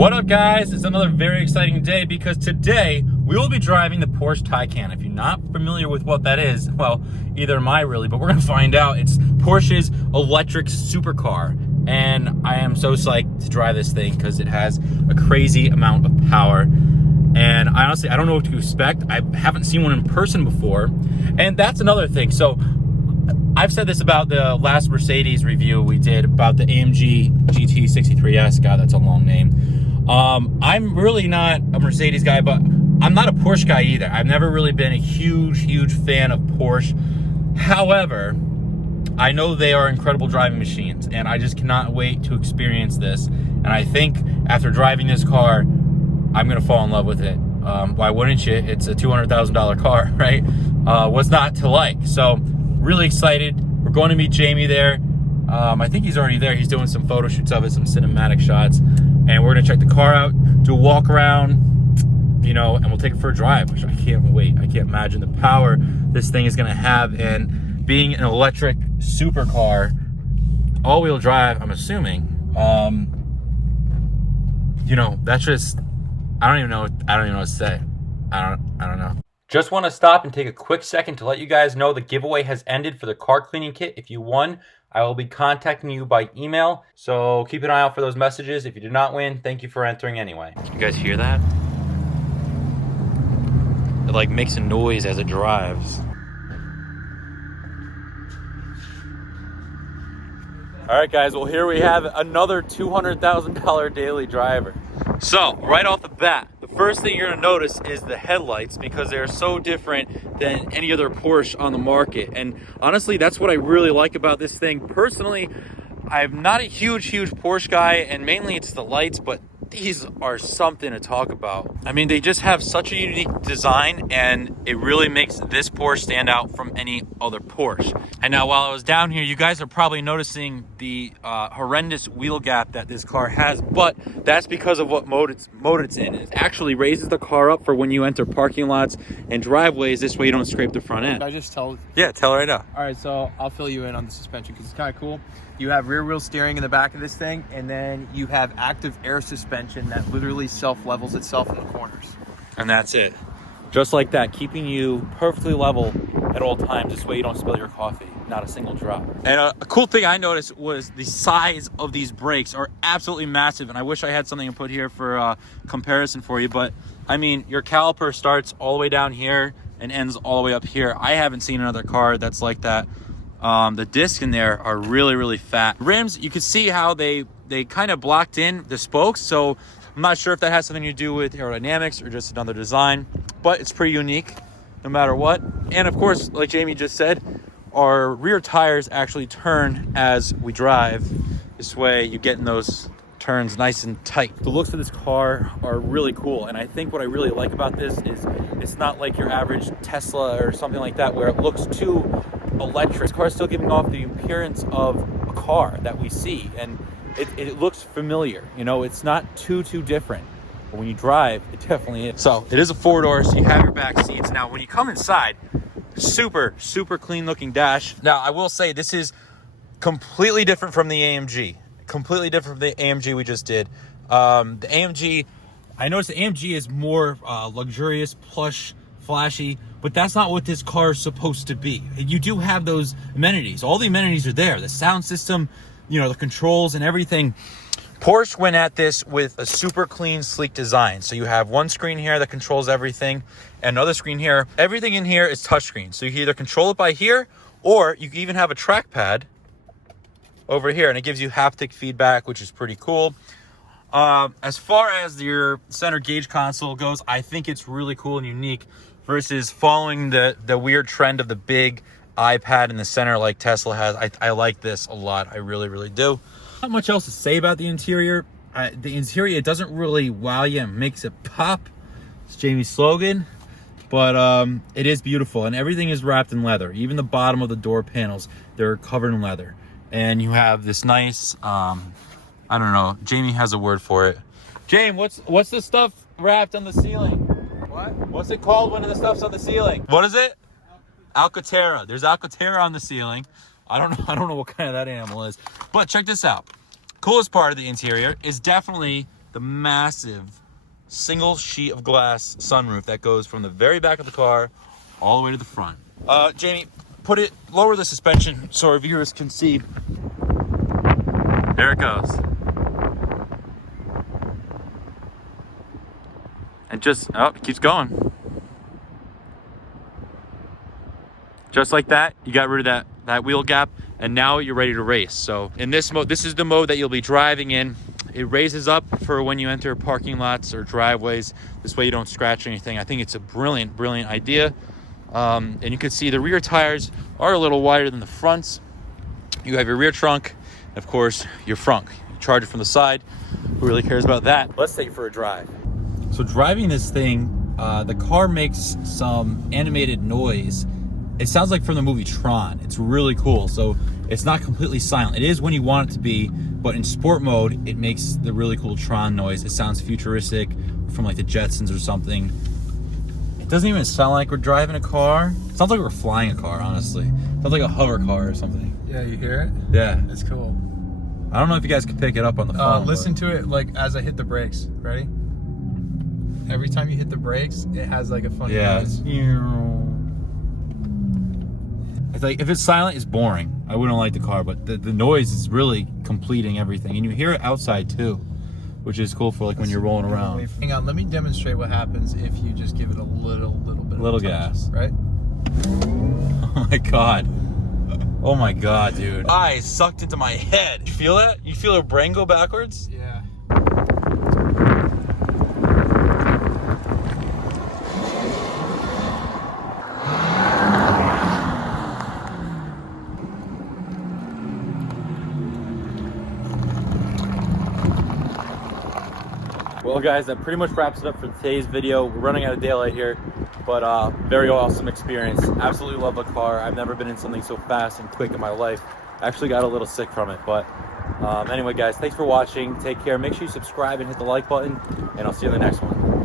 What up, guys? It's another very exciting day because today we will be driving the Porsche Taycan. If you're not familiar with what that is, well, either am I really, but we're gonna find out. It's Porsche's electric supercar, and I am so psyched to drive this thing because it has a crazy amount of power. And I honestly, I don't know what to expect. I haven't seen one in person before, and that's another thing. So I've said this about the last Mercedes review we did about the AMG GT63S. God, that's a long name. I'm really not a Mercedes guy, but I'm not a Porsche guy either. I've never really been a huge fan of Porsche. However, I know they are incredible driving machines, and I just cannot wait to experience this. And I think after driving this car, I'm gonna fall in love with it. Why wouldn't you? It's a $200,000 car, right? What's not to like? So really excited. We're going to meet Jamie there. I think he's already there. He's doing some photo shoots of it, some cinematic shots. And we're gonna check the car out, do a walk around, you know, and we'll take it for a drive, which I can't wait. I can't imagine the power this thing is gonna have. And being an electric supercar, all-wheel drive, I'm assuming, you know, that's just, I don't even know what to say. I don't know. Just want to stop and take a quick second to let you guys know the giveaway has ended for the car cleaning kit. If you won, I will be contacting you by email, so keep an eye out for those messages. If you did not win, thank you for entering anyway. You guys hear that? It like makes a noise as it drives. All right, guys, well, here we have another $200,000 daily driver. So right off the bat, the first thing you're gonna notice is the headlights, because they're so different than any other Porsche on the market. And honestly, that's what I really like about this thing. Personally, I'm not a huge Porsche guy, and mainly it's the lights, but these are something to talk about. I mean, they just have such a unique design, and it really makes this Porsche stand out from any other Porsche. And now, while I was down here, you guys are probably noticing the horrendous wheel gap that this car has, but that's because of what mode it's in. It actually raises the car up for when you enter parking lots and driveways. This way you don't scrape the front end. Can I just tell? Yeah, tell her right now. All right, so I'll fill you in on the suspension because it's kind of cool. You have rear wheel steering in the back of this thing, and then you have active air suspension that literally self-levels itself in the corners. And that's it. Just like that, keeping you perfectly level at all times. This way you don't spill your coffee, not a single drop. And a cool thing I noticed was the size of these brakes are absolutely massive. And I wish I had something to put here for comparison for you. But I mean, your caliper starts all the way down here and ends all the way up here. I haven't seen another car that's like that. The discs in there are really fat. Rims, you can see how they kind of blocked in the spokes. So I'm not sure if that has something to do with aerodynamics or just another design, but it's pretty unique no matter what. And of course, like Jamie just said, our rear tires actually turn as we drive. This way you get in those turns nice and tight. The looks of this car are really cool, and I think what I really like about this is it's not like your average Tesla or something like that where it looks too electric. This car is still giving off the appearance of a car that we see, and it looks familiar. You know, it's not too different, but when you drive, it definitely is. So it is a four-door, so you have your back seats. Now when you come inside, super clean looking dash. Now I will say this is completely different from the AMG. Completely different from the AMG we just did. The AMG, I noticed the AMG is more luxurious, plush, flashy, but that's not what this car is supposed to be. You do have those amenities. All the amenities are there. The sound system, you know, the controls and everything. Porsche went at this with a super clean, sleek design. So you have one screen here that controls everything, and another screen here. Everything in here is touchscreen. So you can either control it by here, or you can even have a trackpad over here, and it gives you haptic feedback, which is pretty cool. As far as your center gauge console goes, I think it's really cool and unique versus following the weird trend of the big iPad in the center like Tesla has. I like this a lot. I really do. Not much else to say about the interior. The interior, it doesn't really wow you and makes it pop. It's Jamie's slogan, but it is beautiful, and everything is wrapped in leather. Even the bottom of the door panels, they're covered in leather. And you have this nice, I don't know, Jamie has a word for it. James, what's the stuff wrapped on the ceiling? What? What's it called when the stuff's on the ceiling? What is it? Alcantara. There's Alcantara on the ceiling. I don't know what kind of that animal is. But check this out. Coolest part of the interior is definitely the massive single sheet of glass sunroof that goes from the very back of the car all the way to the front. Jamie, lower the suspension so our viewers can see. There it goes. And it keeps going. Just like that, you got rid of that wheel gap, and now you're ready to race. So in this mode, this is the mode that you'll be driving in. It raises up for when you enter parking lots or driveways. This way you don't scratch anything. I think it's a brilliant, brilliant idea. And you can see the rear tires are a little wider than the fronts. You have your rear trunk, and of course, your front. You charge it from the side. Who really cares about that? Let's take it for a drive. So driving this thing, the car makes some animated noise. It sounds like from the movie Tron. It's really cool. So it's not completely silent. It is when you want it to be, but in sport mode, it makes the really cool Tron noise. It sounds futuristic, from like the Jetsons or something. It doesn't even sound like we're driving a car. It sounds like we're flying a car, honestly. It sounds like a hover car or something. Yeah, you hear it? Yeah. It's cool. I don't know if you guys can pick it up on the phone. Listen to it like as I hit the brakes. Ready? Every time you hit the brakes, it has like a funny noise. It's like, if it's silent, it's boring. I wouldn't like the car, but the noise is really completing everything. And you hear it outside too, which is cool for like when you're rolling around. Hang on, let me demonstrate what happens if you just give it a little bit of gas. Right? Oh my God. Oh my God, dude. Eyes sucked into my head. You feel that? You feel your brain go backwards? Yeah. Well guys, that pretty much wraps it up for today's video. We're running out of daylight here, but very awesome experience. Absolutely love the car. I've never been in something so fast and quick in my life. Actually got a little sick from it, but anyway guys, thanks for watching. Take care. Make sure you subscribe and hit the like button, and I'll see you in the next one.